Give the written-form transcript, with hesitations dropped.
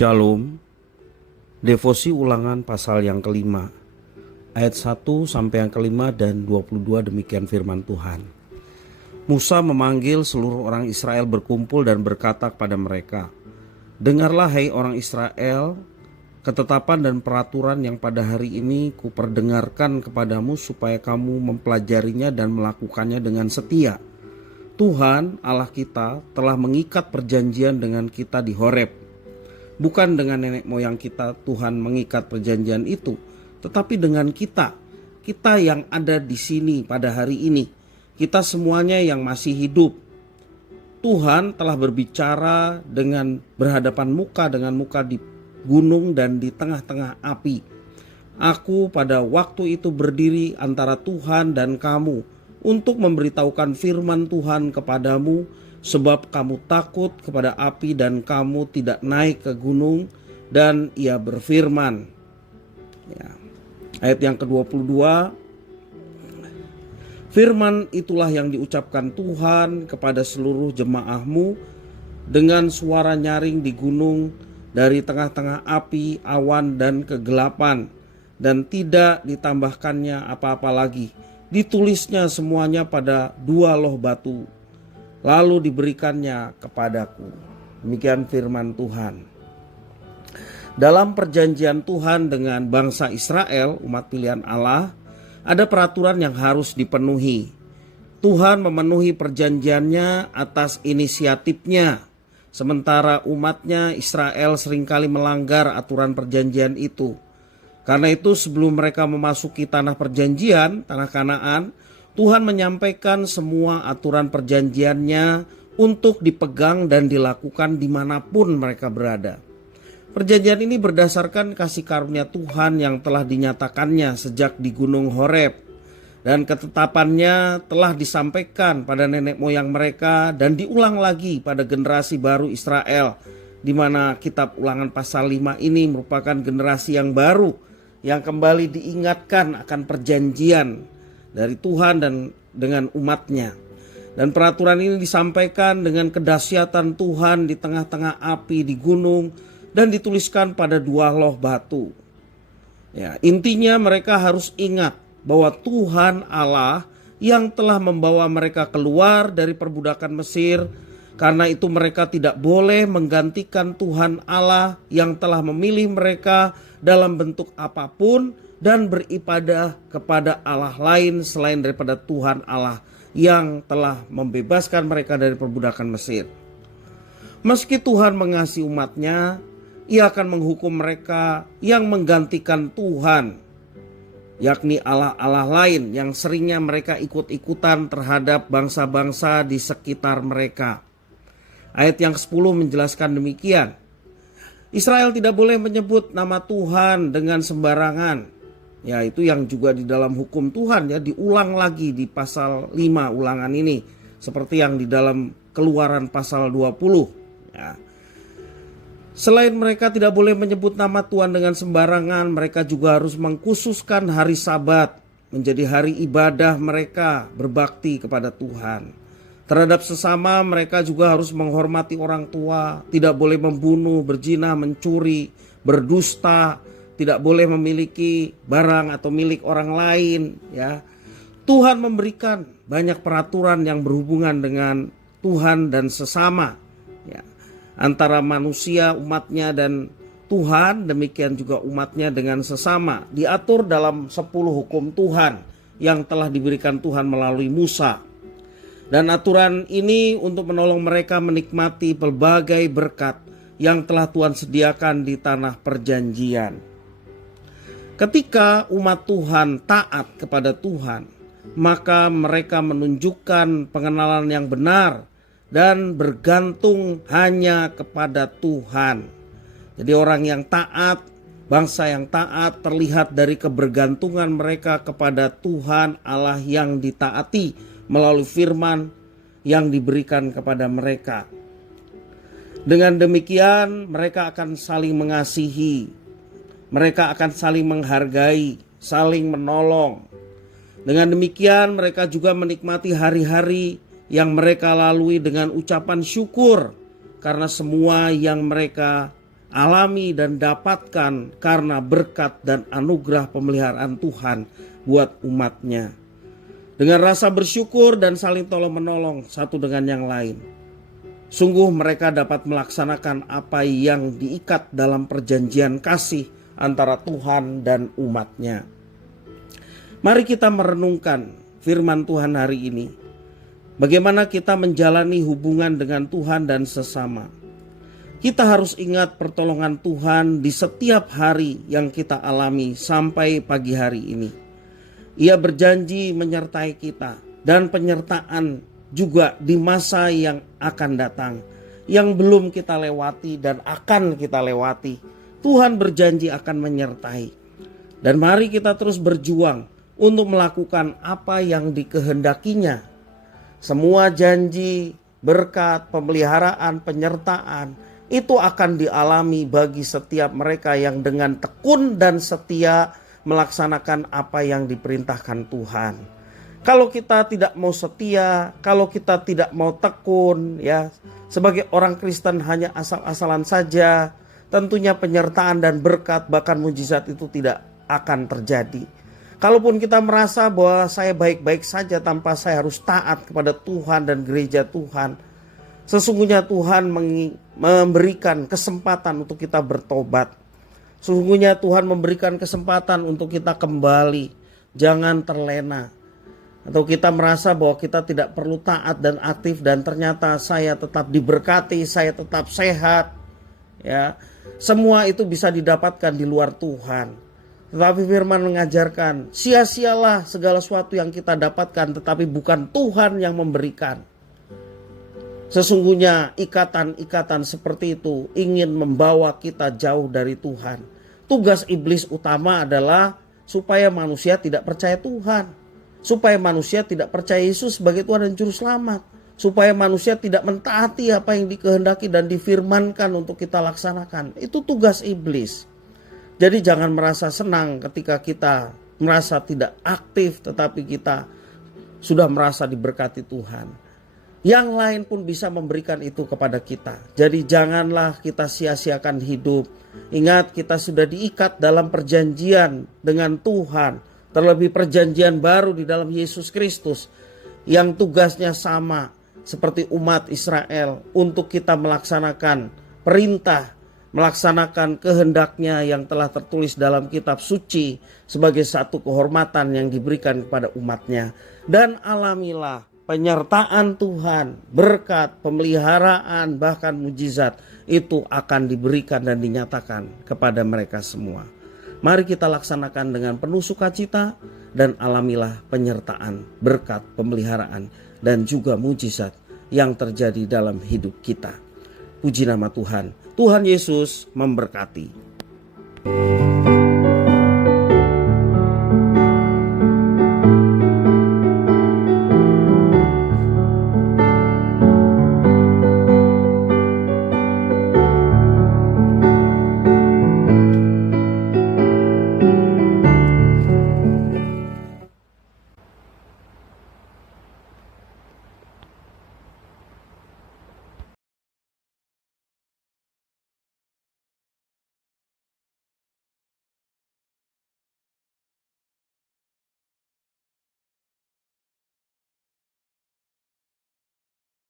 Shalom. Devosi ulangan pasal yang kelima, ayat 1 sampai yang kelima dan 22, demikian firman Tuhan. Musa memanggil seluruh orang Israel berkumpul dan berkata kepada mereka, "Dengarlah hai orang Israel, ketetapan dan peraturan yang pada hari ini kuperdengarkan kepadamu supaya kamu mempelajarinya dan melakukannya dengan setia. Tuhan Allah kita telah mengikat perjanjian dengan kita di Horeb. Bukan dengan nenek moyang kita Tuhan mengikat perjanjian itu, tetapi dengan kita yang ada di sini pada hari ini, kita semuanya yang masih hidup. Tuhan telah berbicara dengan berhadapan muka dengan muka di gunung dan di tengah-tengah api. Aku pada waktu itu berdiri antara Tuhan dan kamu untuk memberitahukan firman Tuhan kepadamu, sebab kamu takut kepada api dan kamu tidak naik ke gunung." Dan ia berfirman, ayat yang ke-22, "Firman itulah yang diucapkan Tuhan kepada seluruh jemaahmu dengan suara nyaring di gunung dari tengah-tengah api, awan dan kegelapan, dan tidak ditambahkannya apa-apa lagi. Ditulisnya semuanya pada 2 loh batu, lalu diberikannya kepadaku." Demikian firman Tuhan. Dalam perjanjian Tuhan dengan bangsa Israel, umat pilihan Allah, ada peraturan yang harus dipenuhi. Tuhan memenuhi perjanjiannya atas inisiatifnya, sementara umatnya Israel seringkali melanggar aturan perjanjian itu. Karena itu sebelum mereka memasuki tanah perjanjian, tanah Kanaan, Tuhan menyampaikan semua aturan perjanjiannya untuk dipegang dan dilakukan dimanapun mereka berada. Perjanjian ini berdasarkan kasih karunia Tuhan yang telah dinyatakannya sejak di Gunung Horeb, dan ketetapannya telah disampaikan pada nenek moyang mereka dan diulang lagi pada generasi baru Israel, di mana kitab Ulangan pasal 5 ini merupakan generasi yang baru yang kembali diingatkan akan perjanjian dari Tuhan dan dengan umatnya. Dan peraturan ini disampaikan dengan kedahsyatan Tuhan di tengah-tengah api di gunung dan dituliskan pada 2 loh batu. Intinya mereka harus ingat bahwa Tuhan Allah yang telah membawa mereka keluar dari perbudakan Mesir. Karena itu mereka tidak boleh menggantikan Tuhan Allah yang telah memilih mereka dalam bentuk apapun dan beribadah kepada Allah lain selain daripada Tuhan Allah yang telah membebaskan mereka dari perbudakan Mesir. Meski Tuhan mengasihi umatnya, Ia akan menghukum mereka yang menggantikan Tuhan, yakni Allah-Allah lain yang seringnya mereka ikut-ikutan terhadap bangsa-bangsa di sekitar mereka. Ayat yang ke-10 menjelaskan demikian. Israel tidak boleh menyebut nama Tuhan dengan sembarangan. Itu yang juga di dalam hukum Tuhan, diulang lagi di pasal 5 ulangan ini, seperti yang di dalam Keluaran pasal 20. Selain mereka tidak boleh menyebut nama Tuhan dengan sembarangan, mereka juga harus mengkhususkan hari Sabat menjadi hari ibadah mereka berbakti kepada Tuhan. Terhadap sesama mereka juga harus menghormati orang tua, tidak boleh membunuh, berzina, mencuri, berdusta, tidak boleh memiliki barang atau milik orang lain. Tuhan memberikan banyak peraturan yang berhubungan dengan Tuhan dan sesama, antara manusia umatnya dan Tuhan, demikian juga umatnya dengan sesama, diatur dalam 10 hukum Tuhan yang telah diberikan Tuhan melalui Musa. Dan aturan ini untuk menolong mereka menikmati berbagai berkat yang telah Tuhan sediakan di tanah perjanjian. Ketika umat Tuhan taat kepada Tuhan, maka mereka menunjukkan pengenalan yang benar dan bergantung hanya kepada Tuhan. Jadi orang yang taat, bangsa yang taat terlihat dari kebergantungan mereka kepada Tuhan Allah yang ditaati melalui firman yang diberikan kepada mereka. Dengan demikian mereka akan saling mengasihi, mereka akan saling menghargai, saling menolong. Dengan demikian mereka juga menikmati hari-hari yang mereka lalui dengan ucapan syukur karena semua yang mereka alami dan dapatkan karena berkat dan anugerah pemeliharaan Tuhan buat umatnya. Dengan rasa bersyukur dan saling tolong menolong satu dengan yang lain, sungguh mereka dapat melaksanakan apa yang diikat dalam perjanjian kasih antara Tuhan dan umatnya. Mari kita merenungkan firman Tuhan hari ini. Bagaimana kita menjalani hubungan dengan Tuhan dan sesama. Kita harus ingat pertolongan Tuhan di setiap hari yang kita alami sampai pagi hari ini. Ia berjanji menyertai kita dan penyertaan juga di masa yang akan datang, yang belum kita lewati dan akan kita lewati. Tuhan berjanji akan menyertai. Dan mari kita terus berjuang untuk melakukan apa yang dikehendakinya. Semua janji, berkat, pemeliharaan, penyertaan itu akan dialami bagi setiap mereka yang dengan tekun dan setia melaksanakan apa yang diperintahkan Tuhan. Kalau kita tidak mau setia, kalau kita tidak mau tekun, ya, sebagai orang Kristen hanya asal-asalan saja, tentunya penyertaan dan berkat bahkan mujizat itu tidak akan terjadi. Kalaupun kita merasa bahwa saya baik-baik saja tanpa saya harus taat kepada Tuhan dan gereja Tuhan, sesungguhnya Tuhan memberikan kesempatan untuk kita bertobat. Sesungguhnya Tuhan memberikan kesempatan untuk kita kembali. Jangan terlena. Atau kita merasa bahwa kita tidak perlu taat dan aktif dan ternyata saya tetap diberkati, saya tetap sehat. Ya, semua itu bisa didapatkan di luar Tuhan. Tetapi firman mengajarkan, sia-sialah segala sesuatu yang kita dapatkan tetapi bukan Tuhan yang memberikan. Sesungguhnya ikatan-ikatan seperti itu ingin membawa kita jauh dari Tuhan. Tugas iblis utama adalah supaya manusia tidak percaya Tuhan. Supaya manusia tidak percaya Yesus sebagai Tuhan dan Juru Selamat. Supaya manusia tidak mentaati apa yang dikehendaki dan difirmankan untuk kita laksanakan. Itu tugas iblis. Jadi jangan merasa senang ketika kita merasa tidak aktif tetapi kita sudah merasa diberkati Tuhan. Yang lain pun bisa memberikan itu kepada kita. Jadi janganlah kita sia-siakan hidup. Ingat, kita sudah diikat dalam perjanjian dengan Tuhan. Terlebih perjanjian baru di dalam Yesus Kristus. Yang tugasnya sama seperti umat Israel. Untuk kita melaksanakan perintah, melaksanakan kehendaknya yang telah tertulis dalam kitab suci sebagai satu kehormatan yang diberikan kepada umatnya. Dan alamilah penyertaan Tuhan, berkat, pemeliharaan, bahkan mujizat itu akan diberikan dan dinyatakan kepada mereka semua. Mari kita laksanakan dengan penuh sukacita dan alamilah penyertaan, berkat, pemeliharaan dan juga mujizat yang terjadi dalam hidup kita. Puji nama Tuhan. Tuhan Yesus memberkati.